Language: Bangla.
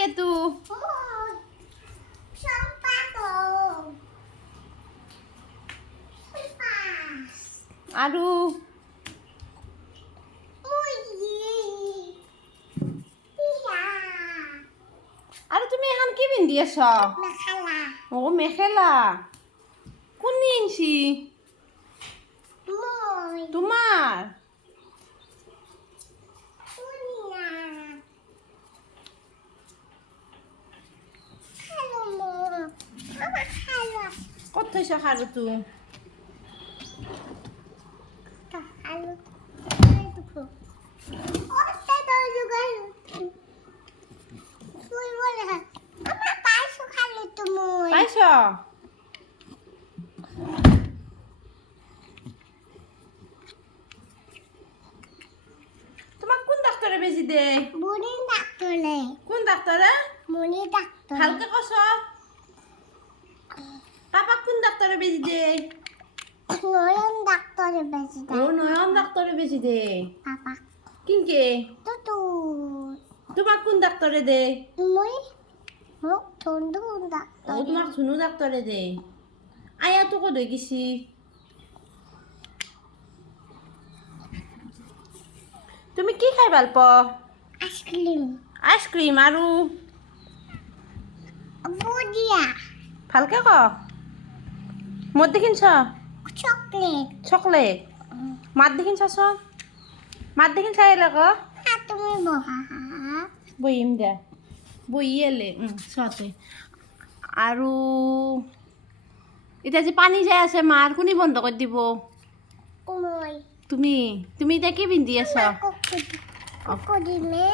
এইটো আৰু আৰু তুমি এখন কি পিন্ধি আছ অ মেখেলা কোন ইঞ্চি তোমাৰ ক'ত থৈছ খাৰুটো পাইছ তোমাক কোন ডাক্তৰে বেজি দে কোন ডাক্তৰে ভালকে কছ কাপাক কোন ডাক্তৰে বেজি দে নয়ন ডাক্তারে বেশি ও নয়ন ডাক্তৰে বেজি দে পাপা কিনকে তো তোমাক কোন ডাক্তৰে দে মই মোক থন্ডু ও ডাক্তার তোমাক ধুনু ডাক্তৰে দে আয়াতো ক'ত হৈ গেছি তুমি কি খাই ভাল পাও আইসক্রিম আইসক্রিম আৰু বুজিয়া ভালকে ক মদ দেখিনছ চকলেট চকলেট মাত দেখিন চাচোন মাত দেখিন চাই এলে ক তুমি বহা বহিম দে বহি এলে চতে আৰু এতিয়া যে পানী যাই আছে মাৰ কোনে বন্ধ কৰি দিব মই তুমি তুমি এতিয়া কি পিন্ধি আছ কোকো দিমে